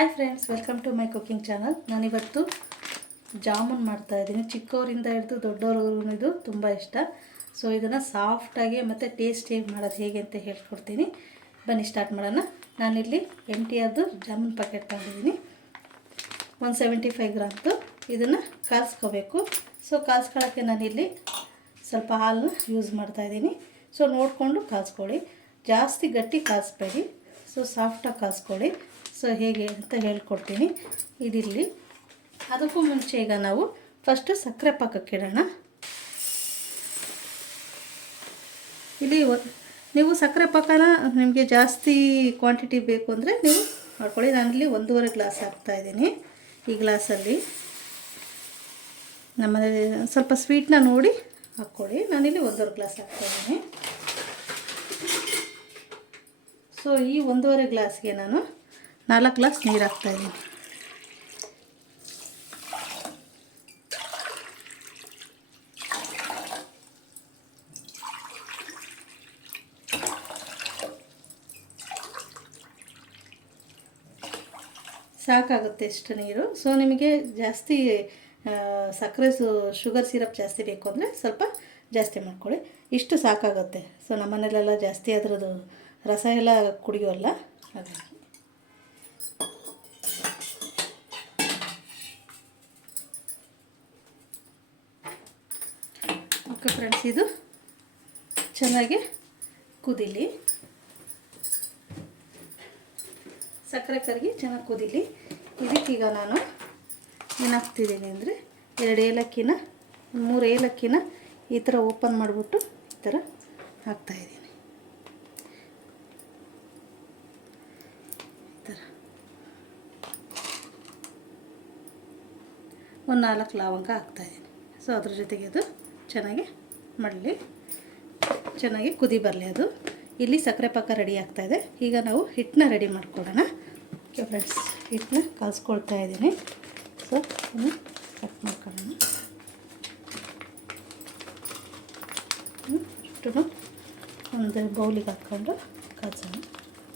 Hi friends, welcome to my cooking channel. ನಾನಿವತ್ತು ಜಾಮೂನ್ ಮಾಡ್ತಾಯಿದ್ದೀನಿ. ಚಿಕ್ಕವರಿಂದ ಹಿಡಿದು ದೊಡ್ಡವ್ರಿಗೂ ಇದು ತುಂಬ ಇಷ್ಟ. ಸೊ ಇದನ್ನು ಸಾಫ್ಟಾಗಿ ಮತ್ತು ಟೇಸ್ಟಿಯಾಗಿ ಮಾಡೋದು ಹೇಗೆ ಅಂತ ಹೇಳ್ಕೊಡ್ತೀನಿ. ಬನ್ನಿ ಸ್ಟಾರ್ಟ್ ಮಾಡೋಣ. ನಾನಿಲ್ಲಿ MTRದು ಜಾಮೂನ್ ಪ್ಯಾಕೆಟ್ ತಗೊಂಡಿದ್ದೀನಿ. 175 ಗ್ರಾಮ್ದು. ಇದನ್ನು ಕಾಲ್ಸ್ಕೋಬೇಕು. ಸೊ ಕಾಲ್ಸ್ಕೊಳ್ಳೋಕ್ಕೆ ನಾನಿಲ್ಲಿ ಸ್ವಲ್ಪ ಹಾಲನ್ನ ಯೂಸ್ ಮಾಡ್ತಾಯಿದ್ದೀನಿ. ಸೊ ನೋಡಿಕೊಂಡು ಕಾಲ್ಸ್ಕೊಳ್ಳಿ. ಜಾಸ್ತಿ ಗಟ್ಟಿ ಕಾಲ್ಸ್ಬೇಡಿ. ಸೊ ಸಾಫ್ಟಾಗಿ ಕಾಲ್ಸ್ಕೊಳ್ಳಿ. ಸೊ ಹೇಗೆ ಅಂತ ಹೇಳ್ಕೊಡ್ತೀನಿ. ಇದಿರಲಿ. ಅದಕ್ಕೂ ಮುಂಚೆ ಈಗ ನಾವು ಫಸ್ಟು ಸಕ್ಕರೆ ಪಾಕಕ್ಕೆ ಇಡೋಣ. ಇಲ್ಲಿ ನೀವು ಸಕ್ಕರೆ ಪಾಕನ ನಿಮಗೆ ಜಾಸ್ತಿ ಕ್ವಾಂಟಿಟಿ ಬೇಕು ಅಂದರೆ ನೀವು ಮಾಡ್ಕೊಳ್ಳಿ. ನಾನಿಲ್ಲಿ 1.5 ಗ್ಲಾಸ್ ಹಾಕ್ತಾಯಿದ್ದೀನಿ. ಈ ಗ್ಲಾಸಲ್ಲಿ ನಮ್ಮಲ್ಲಿ ಸ್ವಲ್ಪ ಸ್ವೀಟ್ನ ನೋಡಿ ಹಾಕ್ಕೊಳ್ಳಿ. ನಾನಿಲ್ಲಿ 1.5 ಗ್ಲಾಸ್ ಹಾಕ್ತಾಯಿದ್ದೀನಿ. ಸೊ ಈ 1.5 ಗ್ಲಾಸ್ಗೆ ನಾನು 4 ಗ್ಲಾಸ್ ನೀರು ಹಾಕ್ತಾಯಿದ್ದೀನಿ. ಸಾಕಾಗುತ್ತೆ ಇಷ್ಟು ನೀರು. ಸೊ ನಿಮಗೆ ಜಾಸ್ತಿ ಸಕ್ಕರೆ ಶುಗರ್ ಸಿರಪ್ ಜಾಸ್ತಿ ಬೇಕು ಅಂದರೆ ಸ್ವಲ್ಪ ಜಾಸ್ತಿ ಮಾಡ್ಕೊಳ್ಳಿ. ಇಷ್ಟು ಸಾಕಾಗುತ್ತೆ. ಸೊ ನಮ್ಮನೇಲೆಲ್ಲ ಜಾಸ್ತಿ ಅದರದ್ದು ರಸ ಎಲ್ಲ ಕುಡಿಯೋಲ್ಲ, ಹಾಗಾಗಿ ಓಕೆ ಫ್ರೆಂಡ್ಸ್, ಇದು ಚೆನ್ನಾಗಿ ಕುದೀಲಿ. ಸಕ್ಕರೆ ಕರಗಿ ಚೆನ್ನಾಗಿ ಕುದೀಲಿ. ಇದಕ್ಕೀಗ ನಾನು ಏನು ಹಾಕ್ತಿದ್ದೀನಿ ಅಂದರೆ 2 ಏಲಕ್ಕಿನ 3 ಏಲಕ್ಕಿನ ಈ ಥರ ಓಪನ್ ಮಾಡಿಬಿಟ್ಟು ಈ ಥರ ಹಾಕ್ತಾಯಿದ್ದೀನಿ. ಈ ಥರ ಒಂದು 4 ಲವಂಗ ಹಾಕ್ತಾಯಿದ್ದೀನಿ. ಸೊ ಅದ್ರ ಜೊತೆಗೆ ಅದು ಚೆನ್ನಾಗಿ ಮಾಡಲಿ, ಚೆನ್ನಾಗಿ ಕುದಿ ಬರಲಿ. ಅದು ಇಲ್ಲಿ ಸಕ್ಕರೆ ಪಾಕ ರೆಡಿ ಆಗ್ತಾಯಿದೆ. ಈಗ ನಾವು ಹಿಟ್ಟನ್ನ ರೆಡಿ ಮಾಡ್ಕೊಳ್ಳೋಣ. ಓಕೆ ಫ್ರೆಂಡ್ಸ್, ಹಿಟ್ಟನ್ನ ಕಾಲ್ಸ್ಕೊಳ್ತಾ ಇದ್ದೀನಿ. ಸೊ ಇದನ್ನು ಕಟ್ ಮಾಡ್ಕೊಳ್ಳೋಣ. ಹಿಟ್ಟನ್ನು ಒಂದು ಬೌಲಿಗೆ ಹಾಕ್ಕೊಂಡು ಕಾಲ್ಸೋಣ.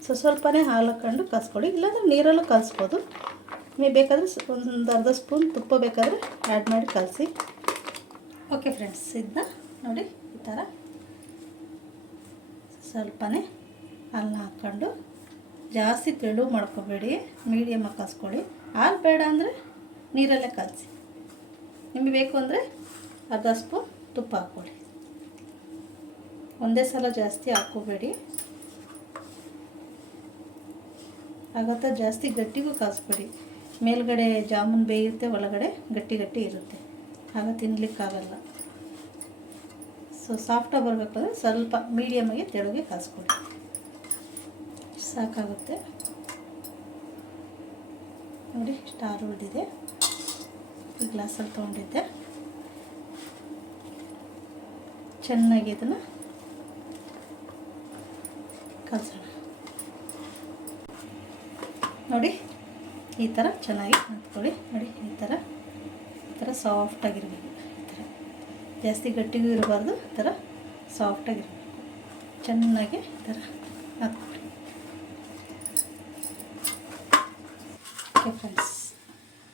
ಸೊ ಸ್ವಲ್ಪನೇ ಹಾಲು ಹಾಕ್ಕೊಂಡು ಕಾಲ್ಸ್ಕೊಳ್ಳಿ. ಇಲ್ಲಾಂದರೆ ನೀರಲ್ಲೂ ಕಾಲ್ಸ್ಬೋದು. ನೀವು ಬೇಕಾದರೆ ಒಂದು ಅರ್ಧ ಸ್ಪೂನ್ ತುಪ್ಪ ಬೇಕಾದರೆ ಆ್ಯಡ್ ಮಾಡಿ ಕಲಸಿ. ಓಕೆ ಫ್ರೆಂಡ್ಸ್, ಇದನ್ನ ನೋಡಿ ಈ ಥರ ಸ್ವಲ್ಪನೇ ಹಾಲನ್ನ ಹಾಕ್ಕೊಂಡು ಜಾಸ್ತಿ ತೆಳು ಮಾಡ್ಕೋಬೇಡಿ, ಮೀಡಿಯಮಾಗಿ ಕಾಯಿಸ್ಕೊಳ್ಳಿ. ಹಾಲು ಬೇಡ ಅಂದರೆ ನೀರಲ್ಲೇ ಕಾಯಿಸಿ. ನಿಮಗೆ ಬೇಕು ಅಂದರೆ ಅರ್ಧ ಸ್ಪೂನ್ ತುಪ್ಪ ಹಾಕ್ಕೊಳ್ಳಿ. ಒಂದೇ ಸಲ ಜಾಸ್ತಿ ಹಾಕ್ಕೋಬೇಡಿ, ಆಗುತ್ತೆ ಜಾಸ್ತಿ ಗಟ್ಟಿಗೂ ಕಾಯಿಸ್ಬೇಡಿ. ಮೇಲ್ಗಡೆ ಜಾಮೂನ್ ಬೇಯುತ್ತೆ, ಒಳಗಡೆ ಗಟ್ಟಿ ಗಟ್ಟಿ ಇರುತ್ತೆ, ಆಗ ತಿನ್ನಲಿಕ್ಕಾಗಲ್ಲ. ಸೊ ಸಾಫ್ಟಾಗಿ ಬರಬೇಕಾದ್ರೆ ಸ್ವಲ್ಪ ಮೀಡಿಯಮಾಗಿ ತೆಳುಗೆ ಕಾಯಿಸ್ಕೊಳ್ಳಿ. ಸಾಕಾಗುತ್ತೆ ನೋಡಿ. ಸ್ಟಾರ್ ಉಳಿದಿದೆ. ಈ ಗ್ಲಾಸಲ್ಲಿ ತೊಗೊಂಡಿದ್ದೆ. ಚೆನ್ನಾಗಿ ಇದನ್ನು ಕಲಸೋಣ. ನೋಡಿ ಈ ಥರ ಚೆನ್ನಾಗಿ ಹಾಕ್ಕೊಳ್ಳಿ. ನೋಡಿ ಈ ಥರ ಸಾಫ್ಟಾಗಿರಬೇಕು. ಈ ಥರ ಜಾಸ್ತಿ ಗಟ್ಟಿಗೂ ಇರಬಾರ್ದು, ಈ ಥರ ಸಾಫ್ಟಾಗಿರಬೇಕು. ಚೆನ್ನಾಗಿ ಈ ಥರ ಹಾಕ್ಕೊಳ್ಳಿ.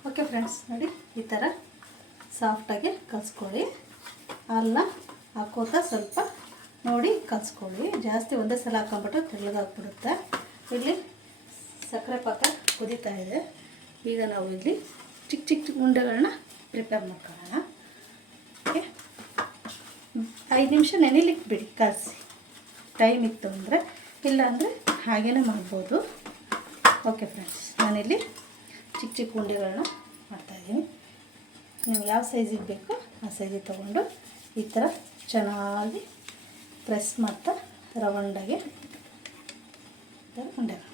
ಓಕೆ ಫ್ರೆಂಡ್ಸ್, ನೋಡಿ ಈ ಥರ ಸಾಫ್ಟಾಗಿ ಕಲಿಸ್ಕೊಳ್ಳಿ. ಹಾಲನ್ನ ಹಾಕೋತಾ ಸ್ವಲ್ಪ ನೋಡಿ ಕಲಿಸ್ಕೊಳ್ಳಿ. ಜಾಸ್ತಿ ಒಂದೇ ಸಲ ಹಾಕೊಂಬಿಟ್ರೆ ತೆಳ್ಳಗಾಗ್ಬಿಡುತ್ತೆ. ಇಲ್ಲಿ ಸಕ್ಕರೆ ಪಾಕ ಕುದೀತಾ ಇದೆ. ಈಗ ನಾವು ಇಲ್ಲಿ ಚಿಕ್ಕ ಚಿಕ್ಕ ಉಂಡೆಗಳನ್ನ ಪ್ರಿಪೇರ್ ಮಾಡ್ಕೊಳ್ಳೋಣ. ಓಕೆ, 5 ನಿಮಿಷ ನೆನೆಲಿಕ್ಕೆ ಬಿಡಿ, ಕಾಯಿಸಿ. ಟೈಮ್ ಇತ್ತು ಅಂದರೆ, ಇಲ್ಲಾಂದರೆ ಹಾಗೇ ಮಾಡ್ಬೋದು. ಓಕೆ ಫ್ರೆಂಡ್ಸ್, ನಾನಿಲ್ಲಿ ಚಿಕ್ಕ ಚಿಕ್ಕ ಉಂಡೆಗಳನ್ನ ಮಾಡ್ತಾಯಿದ್ದೀನಿ. ನಿಮ್ಗೆ ಯಾವ ಸೈಜಿಗೆ ಬೇಕೋ ಆ ಸೈಜಿಗೆ ತೊಗೊಂಡು ಈ ಥರ ಚೆನ್ನಾಗಿ ಪ್ರೆಸ್ ಮಾಡ್ತಾ ರೌಂಡಾಗಿ ಉಂಡೆಗಳು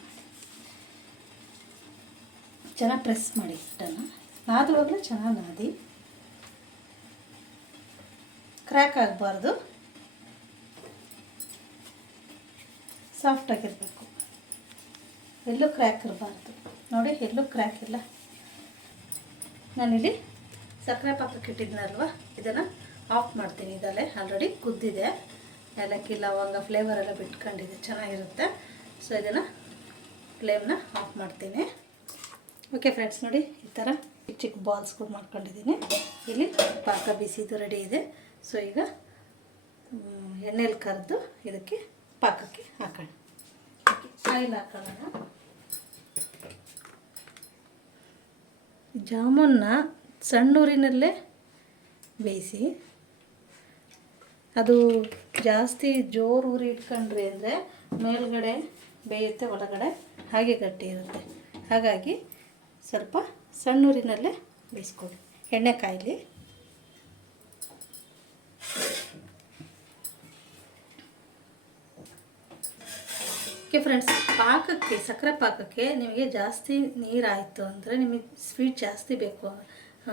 ಚೆನ್ನಾಗಿ ಪ್ರೆಸ್ ಮಾಡಿ. ಹಿಟ್ಟನ್ನು ನಾದುವಾಗಲೇ ಚೆನ್ನಾಗಿ ನಾದಿ, ಕ್ರ್ಯಾಕ್ ಆಗಬಾರ್ದು, ಸಾಫ್ಟಾಗಿರಬೇಕು. ಎಲ್ಲೂ ಕ್ರ್ಯಾಕ್ ಇರಬಾರ್ದು. ನೋಡಿ, ಎಲ್ಲೂ ಕ್ರ್ಯಾಕ್ ಇಲ್ಲ. ನಾನಿಲ್ಲಿ ಸಕ್ಕರೆ ಪಾಕಕ್ಕೆ ಇಟ್ಟಿದ್ದೀನಲ್ವ, ಇದನ್ನು ಆಫ್ ಮಾಡ್ತೀನಿ. ಇದಲ್ಲೇ ಆಲ್ರೆಡಿ ಕುದ್ದಿದೆ. ಏಲಕ್ಕಿ ಲವಂಗ ಫ್ಲೇವರ್ ಎಲ್ಲ ಬಿಟ್ಕೊಂಡಿದೆ, ಚೆನ್ನಾಗಿರುತ್ತೆ. ಸೊ ಇದನ್ನು ಫ್ಲೇಮ್ನ ಆಫ್ ಮಾಡ್ತೀನಿ. ಓಕೆ ಫ್ರೆಂಡ್ಸ್, ನೋಡಿ ಈ ಥರ ಚಿಕ್ಕ ಚಿಕ್ಕ ಬಾಲ್ಸ್ಗಳು ಮಾಡ್ಕೊಂಡಿದ್ದೀನಿ. ಇಲ್ಲಿ ಪಾಕ ಬಿಸಿದು ರೆಡಿ ಇದೆ. ಸೊ ಈಗ ಎಣ್ಣೆಲಿ ಕರೆದು ಇದಕ್ಕೆ ಪಾಕಕ್ಕೆ ಹಾಕೋಣ. ಆಯಿಲ್ ಹಾಕೊಳ್ಳೋಣ. ಜಾಮೂನ್ನ ಸಣ್ಣೂರಿನಲ್ಲೇ ಬೇಯಿಸಿ, ಅದು ಜಾಸ್ತಿ ಜೋರು ಉರಿ ಇಟ್ಕೊಂಡ್ರಿ ಅಂದರೆ ಮೇಲ್ಗಡೆ ಬೇಯುತ್ತೆ, ಒಳಗಡೆ ಹಾಗೆ ಗಟ್ಟಿ ಇರುತ್ತೆ. ಹಾಗಾಗಿ ಸ್ವಲ್ಪ ಸಣ್ಣೂರಿನಲ್ಲೇ ಬೇಯಿಸ್ಕೊಳ್ಳಿ. ಎಣ್ಣೆ ಕಾಯಲಿ. ಓಕೆ ಫ್ರೆಂಡ್ಸ್, ಪಾಕಕ್ಕೆ ಸಕ್ಕರೆ ಪಾಕಕ್ಕೆ ನಿಮಗೆ ಜಾಸ್ತಿ ನೀರಾಯಿತು ಅಂದರೆ, ನಿಮಗೆ ಸ್ವೀಟ್ ಜಾಸ್ತಿ ಬೇಕು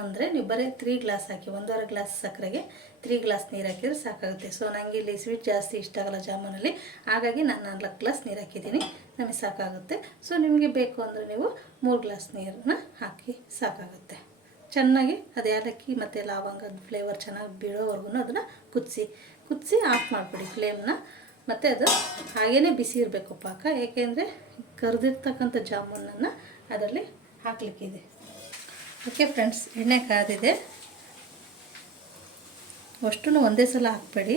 ಅಂದರೆ ನೀವು ಬರೀ 3 ಗ್ಲಾಸ್ ಹಾಕಿ, 1.5 ಗ್ಲಾಸ್ ಸಕ್ಕರೆಗೆ 3 ಗ್ಲಾಸ್ ನೀರು ಹಾಕಿದರೆ ಸಾಕಾಗುತ್ತೆ. ಸೊ ನನಗೆ ಇಲ್ಲಿ ಸ್ವೀಟ್ ಜಾಸ್ತಿ ಇಷ್ಟ ಆಗಲ್ಲ ಜಾಮೂನಲ್ಲಿ, ಹಾಗಾಗಿ ನಾನು 4 ಗ್ಲಾಸ್ ನೀರು ಹಾಕಿದ್ದೀನಿ, ನಮಗೆ ಸಾಕಾಗುತ್ತೆ. ಸೊ ನಿಮಗೆ ಬೇಕು ಅಂದರೆ ನೀವು 3 ಗ್ಲಾಸ್ ನೀರನ್ನ ಹಾಕಿ ಸಾಕಾಗುತ್ತೆ. ಚೆನ್ನಾಗಿ ಅದು ಏಲಕ್ಕಿ ಮತ್ತು ಲವಂಗದ ಫ್ಲೇವರ್ ಚೆನ್ನಾಗಿ ಬೀಳೋವರೆಗೂ ಅದನ್ನು ಕುದಿಸಿ ಆಫ್ ಮಾಡಿಬಿಡಿ ಫ್ಲೇಮ್ನ. ಮತ್ತು ಅದು ಹಾಗೇ ಬಿಸಿ ಇರಬೇಕು ಪಾಕ, ಏಕೆಂದರೆ ಕರೆದಿರ್ತಕ್ಕಂಥ ಜಾಮೂನನ್ನು ಅದರಲ್ಲಿ ಹಾಕಲಿಕ್ಕಿದೆ. ಓಕೆ ಫ್ರೆಂಡ್ಸ್, ಎಣ್ಣೆ ಕಾದಿದೆ. ಅಷ್ಟೂ ಒಂದೇ ಸಲ ಹಾಕಬೇಡಿ,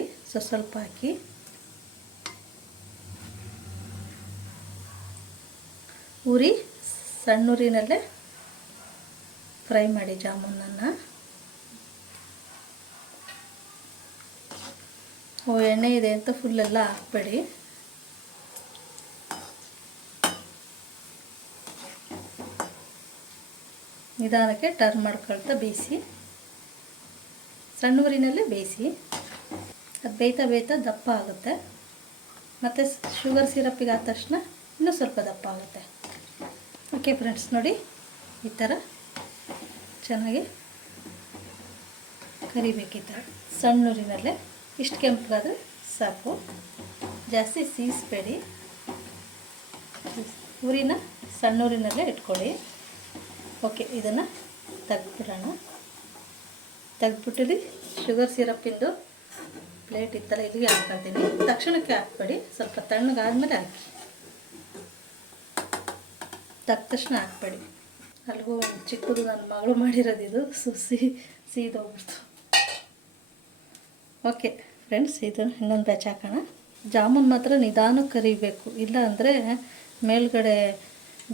ಸ್ವಲ್ಪ ಹಾಕಿ. ಉರಿ ಸಣ್ಣೂರಿನಲ್ಲೇ ಫ್ರೈ ಮಾಡಿ ಜಾಮೂನನ್ನು. ಎಣ್ಣೆ ಇದೆ ಅಂತ ಫುಲ್ಲೆಲ್ಲ ಹಾಕಬೇಡಿ. ನಿಧಾನಕ್ಕೆ ಟರ್ನ್ ಮಾಡ್ಕೊಳ್ತಾ ಬೇಯಿಸಿ, ಸಣ್ಣೂರಿನಲ್ಲೇ ಬೇಯಿಸಿ. ಅದು ಬೇಯ್ತಾ ದಪ್ಪ ಆಗುತ್ತೆ. ಮತ್ತು ಶುಗರ್ ಸಿರಪ್ಪಿಗೆ ಆದ ತಕ್ಷಣ ಇನ್ನೂ ಸ್ವಲ್ಪ ದಪ್ಪ ಆಗುತ್ತೆ. ಓಕೆ ಫ್ರೆಂಡ್ಸ್, ನೋಡಿ ಈ ಥರ ಚೆನ್ನಾಗಿ ಕರಿಬೇಕು. ಈ ಥರ ಸಣ್ಣೂರಿನಲ್ಲೇ ಇಷ್ಟು ಕೆಂಪಗಾದರೆ ಸಾಕು, ಜಾಸ್ತಿ ಸೀಸ್ಬೇಡಿ. ಉರಿನ ಸಣ್ಣೂರಿನಲ್ಲೇ ಇಟ್ಕೊಳ್ಳಿ. ಓಕೆ, ಇದನ್ನು ತೆಗ್ದುಬಿಡೋಣ. ತೆಗ್ದುಬಿಟ್ಟಿದ್ದು ಶುಗರ್ ಸಿರಪ್ಪಿಂದು ಪ್ಲೇಟ್ ಇತ್ತಲ್ಲ, ಇಲ್ಲಿಗೆ ಹಾಕ್ಕೊಳ್ತೀನಿ. ತಕ್ಷಣಕ್ಕೆ ಹಾಕ್ಬೇಡಿ, ಸ್ವಲ್ಪ ತಣ್ಣಗಾದ್ಮೇಲೆ ಹಾಕಿ. ತಕ್ಕ ತಕ್ಷಣ ಹಾಕ್ಬೇಡಿ. ಅಲ್ಲಿಗೂ ಚಿಕ್ಕದು ನನ್ನ ಮಗಳು ಮಾಡಿರೋದು, ಇದು ಸೀದೋಗ್ಬಿಡ್ತು. ಓಕೆ ಫ್ರೆಂಡ್ಸ್, ಇದನ್ನು ಇನ್ನೊಂದು ಬ್ಯಾಚ್ ಹಾಕೋಣ. ಜಾಮೂನ್ ಮಾತ್ರ ನಿಧಾನಕ್ಕೆ ಕರಿಬೇಕು, ಇಲ್ಲ ಅಂದರೆ ಮೇಲ್ಗಡೆ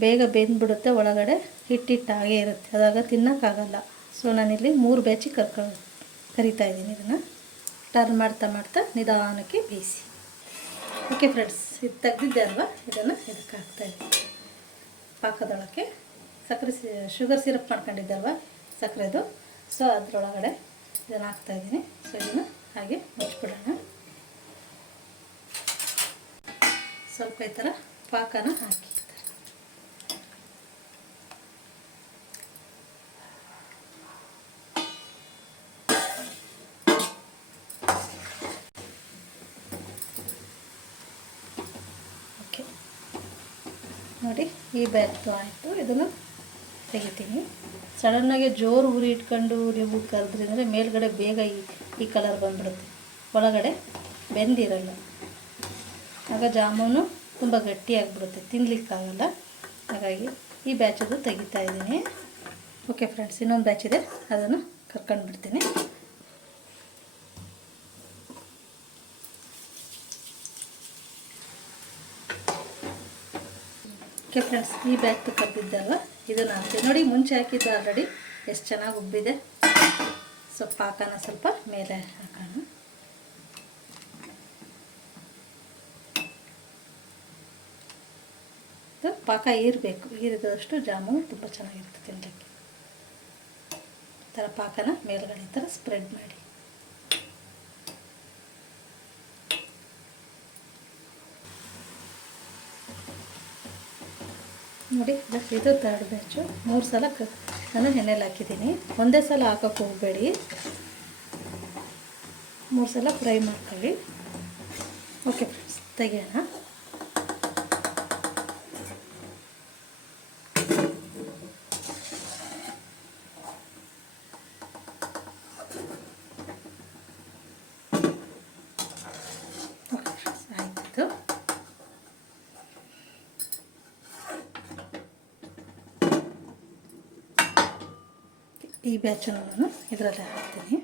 ಬೇಗ ಬೆಂದ್ಬಿಡುತ್ತೆ, ಒಳಗಡೆ ಹಿಟ್ಟಿಟ್ಟಾಗೇ ಇರುತ್ತೆ, ಅದಾಗ ತಿನ್ನೋಕ್ಕಾಗಲ್ಲ. ಸೊ ನಾನಿಲ್ಲಿ 3 ಬ್ಯಾಚಿಗೆ ಕರಿತಾ ಇದ್ದೀನಿ. ಇದನ್ನು ಟರ್ನ್ ಮಾಡ್ತಾ ನಿಧಾನಕ್ಕೆ ಬೇಯಿಸಿ. ಓಕೆ ಫ್ರೆಂಡ್ಸ್, ಇದು ತೆಗ್ದಿದ್ದೆ ಅಲ್ವಾ, ಇದನ್ನು ಇದಕ್ಕೆ ಹಾಕ್ತಾಯಿದ್ದೀನಿ. ಪಾಕದೊಳಕ್ಕೆ ಶುಗರ್ ಸಿರಪ್ ಮಾಡ್ಕೊಂಡಿದ್ದಲ್ವ ಸಕ್ಕರೆದು, ಸೊ ಅದರೊಳಗಡೆ ಇದನ್ನು ಹಾಕ್ತಾಯಿದ್ದೀನಿ. ಸೊ ಇದನ್ನು ಹಾಗೆ ಮುಚ್ಚಿಬಿಡೋಣ. ಸ್ವಲ್ಪ ಈ ಥರ ಪಾಕನ ಹಾಕಿ. ಓಕೆ ನೋಡಿ, ಈ ಬ್ಯಾಚ್ ಆಯಿತು. ಇದನ್ನು ತೆಗಿತೀನಿ. ಸಡನ್ನಾಗಿ ಜೋರು ಉರಿ ಇಟ್ಕೊಂಡು ನೀವು ಕರೆದ್ರಿ ಅಂದರೆ ಮೇಲ್ಗಡೆ ಬೇಗ ಈ ಕಲರ್ ಬಂದ್ಬಿಡುತ್ತೆ, ಒಳಗಡೆ ಬೆಂದಿರಲ್ಲ. ಆಗ ಜಾಮೂನು ತುಂಬ ಗಟ್ಟಿಯಾಗಿಬಿಡುತ್ತೆ, ತಿನ್ನಲಿಕ್ಕಾಗಲ್ಲ. ಹಾಗಾಗಿ ಈ ಬ್ಯಾಚದು ತೆಗಿತಾ ಇದ್ದೀನಿ. ಓಕೆ ಫ್ರೆಂಡ್ಸ್, ಇನ್ನೊಂದು ಬ್ಯಾಚ್ ಇದೆ, ಅದನ್ನು ಕರ್ಕೊಂಡು ಬಿಡ್ತೀನಿ. ಓಕೆ ಫ್ರೆಂಡ್ಸ್, ಈ ಬ್ಯಾಗ್ ಕರೆದಿದ್ದಲ್ವ, ಇದನ್ನು ಹಾಕ್ತೀನಿ. ನೋಡಿ, ಮುಂಚೆ ಹಾಕಿದ್ದು ಆಲ್ರೆಡಿ ಎಷ್ಟು ಚೆನ್ನಾಗಿ ಉಬ್ಬಿದೆ. ಸ್ವಲ್ಪ ಪಾಕನ ಸ್ವಲ್ಪ ಮೇಲೆ ಹಾಕೋಣ. ಪಾಕ ಈರಬೇಕು, ಈರಿದಷ್ಟು ಜಾಮೂನು ತುಂಬ ಚೆನ್ನಾಗಿರುತ್ತೆ ತಿನ್ನಲಿಕ್ಕೆ. ಈ ಥರ ಪಾಕನ ಮೇಲ್ಗಡೆ ಈ ಥರ ಸ್ಪ್ರೆಡ್ ಮಾಡಿ. ನೋಡಿ, ಇದು 3rd ಬ್ಯಾಚು. 3 ಸಲ ನಾನು ಎಣ್ಣೆಲಿ ಹಾಕಿದ್ದೀನಿ. ಒಂದೇ ಸಲ ಹಾಕೋಕ್ಕೆ ಹೋಗಬೇಡಿ, 3 ಸಲ ಫ್ರೈ ಮಾಡ್ಕೊಳ್ಳಿ. ಓಕೆ ಫ್ರೆಂಡ್ಸ್, ತೆಗಿಯೋಣ. ಆಯಿತು. ಈ ಬ್ಯಾಚನ್ನು ನಾನು ಇದರಲ್ಲೇ ಹಾಕ್ತೀನಿ.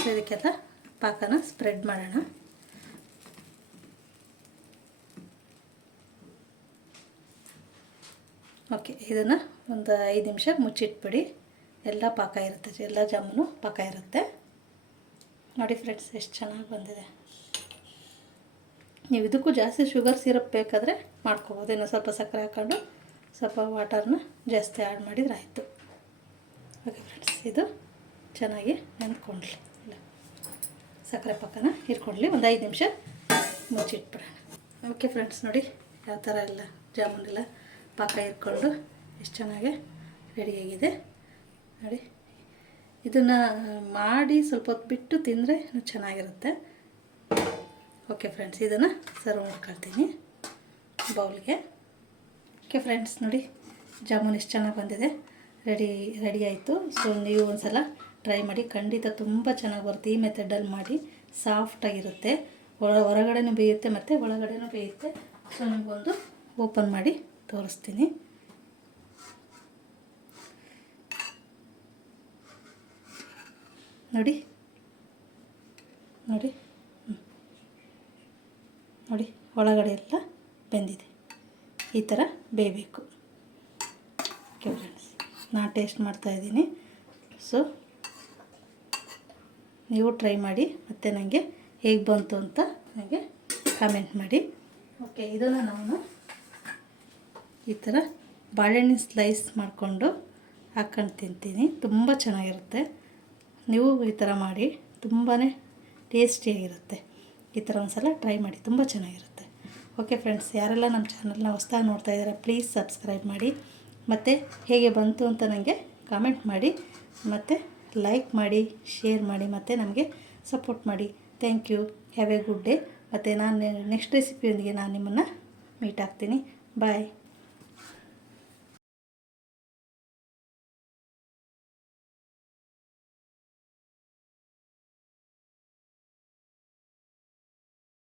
ಸೊ ಇದಕ್ಕೆಲ್ಲ ಪಾಕನ ಸ್ಪ್ರೆಡ್ ಮಾಡೋಣ. ಓಕೆ, ಇದನ್ನು ಒಂದು 5 ನಿಮಿಷ ಮುಚ್ಚಿಟ್ಬಿಡಿ. ಎಲ್ಲ ಪಾಕ ಇರುತ್ತೆ, ಎಲ್ಲ ಜಾಮೂನು ಪಾಕ ಇರುತ್ತೆ. ನೋಡಿ ಫ್ರೆಂಡ್ಸ್, ಎಷ್ಟು ಚೆನ್ನಾಗಿ ಬಂದಿದೆ. ನೀವು ಇದಕ್ಕೂ ಜಾಸ್ತಿ ಶುಗರ್ ಸಿರಪ್ ಬೇಕಾದರೆ ಮಾಡ್ಕೋಬೋದು. ಇನ್ನು ಸ್ವಲ್ಪ ಸಕ್ಕರೆ ಹಾಕ್ಕೊಂಡು ಸ್ವಲ್ಪ ವಾಟರ್ನ ಜಾಸ್ತಿ ಆ್ಯಡ್ ಮಾಡಿದರೆ ಆಯಿತು. ಓಕೆ ಫ್ರೆಂಡ್ಸ್, ಇದು ಚೆನ್ನಾಗಿ ನೆಂದ್ಕೊಳ್ಳಿ, ಇಲ್ಲ ಸಕ್ಕರೆ ಪಾಕನ ಹಿರ್ಕೊಳ್ಳಿ. ಒಂದು 5 ನಿಮಿಷ ಮುಚ್ಚಿಟ್ಬಿಡೋಣ. ಓಕೆ ಫ್ರೆಂಡ್ಸ್, ನೋಡಿ ಯಾವ ಥರ ಎಲ್ಲ ಜಾಮೂನೆಲ್ಲ ಪಾಕ ಇಟ್ಕೊಂಡು ಎಷ್ಟು ಚೆನ್ನಾಗಿ ರೆಡಿಯಾಗಿದೆ ನೋಡಿ. ಇದನ್ನು ಮಾಡಿ ಸ್ವಲ್ಪ ಹೊತ್ತು ಬಿಟ್ಟು ತಿಂದರೆ ಇನ್ನೂ ಚೆನ್ನಾಗಿರುತ್ತೆ. ಓಕೆ ಫ್ರೆಂಡ್ಸ್, ಇದನ್ನು ಸರ್ವ್ ಮಾಡ್ಕೊಳ್ತೀನಿ ಬೌಲ್ಗೆ. ಓಕೆ ಫ್ರೆಂಡ್ಸ್, ನೋಡಿ ಜಾಮೂನ್ ಎಷ್ಟು ಚೆನ್ನಾಗಿ ಬಂದಿದೆ, ರೆಡಿ ಆಯಿತು. ಸೊ ನೀವು ಒಂದು ಸಲ ಟ್ರೈ ಮಾಡಿ, ಖಂಡಿತ ತುಂಬ ಚೆನ್ನಾಗಿ ಬರುತ್ತೆ. ಈ ಮೆಥಡಲ್ಲಿ ಮಾಡಿ, ಸಾಫ್ಟಾಗಿರುತ್ತೆ, ಹೊರಗಡೆನೂ ಬೇಯುತ್ತೆ ಮತ್ತು ಒಳಗಡೆನೂ ಬೇಯುತ್ತೆ. ಸೊ ನಿಮಗೊಂದು ಓಪನ್ ಮಾಡಿ ತೋರಿಸ್ತೀನಿ. ನೋಡಿ ನೋಡಿ ನೋಡಿ, ಒಳಗಡೆ ಎಲ್ಲ ಬೆಂದಿದೆ. ಈ ಥರ ಬೇಯಬೇಕು. ಓಕೆ ಫ್ರೆಂಡ್ಸ್, ನಾನು ಟೇಸ್ಟ್ ಮಾಡ್ತಾಯಿದ್ದೀನಿ. ಸೊ ನೀವು ಟ್ರೈ ಮಾಡಿ ಮತ್ತು ನನಗೆ ಹೇಗೆ ಬಂತು ಅಂತ ನನಗೆ ಕಾಮೆಂಟ್ ಮಾಡಿ. ಓಕೆ, ಇದನ್ನು ನಾನು ಈ ಥರ ಬಾಳೆಹಣ್ಣಿನ ಸ್ಲೈಸ್ ಮಾಡಿಕೊಂಡು ಹಾಕ್ಕೊಂಡು ತಿಂತೀನಿ. ತುಂಬ ಚೆನ್ನಾಗಿರುತ್ತೆ. ನೀವು ಈ ಥರ ಮಾಡಿ, ತುಂಬಾ ಟೇಸ್ಟಿಯಾಗಿರುತ್ತೆ. ಈ ಥರ ಒಂದು ಸಲ ಟ್ರೈ ಮಾಡಿ, ತುಂಬ ಚೆನ್ನಾಗಿರುತ್ತೆ. ಓಕೆ ಫ್ರೆಂಡ್ಸ್, ಯಾರೆಲ್ಲ ನಮ್ಮ ಚಾನಲ್ನ ಹೊಸ್ದಾಗಿ ನೋಡ್ತಾ ಇದ್ದಾರೆ ಪ್ಲೀಸ್ ಸಬ್ಸ್ಕ್ರೈಬ್ ಮಾಡಿ, ಮತ್ತು ಹೇಗೆ ಬಂತು ಅಂತ ನನಗೆ ಕಾಮೆಂಟ್ ಮಾಡಿ, ಮತ್ತು ಲೈಕ್ ಮಾಡಿ, ಶೇರ್ ಮಾಡಿ, ಮತ್ತು ನಮಗೆ ಸಪೋರ್ಟ್ ಮಾಡಿ. Thank you. Have a good day. ಮತ್ತು ನಾನು ನೆಕ್ಸ್ಟ್ ರೆಸಿಪಿಯೊಂದಿಗೆ ನಾನು ನಿಮ್ಮನ್ನು ಮೀಟ್ ಆಗ್ತೀನಿ. ಬಾಯ್.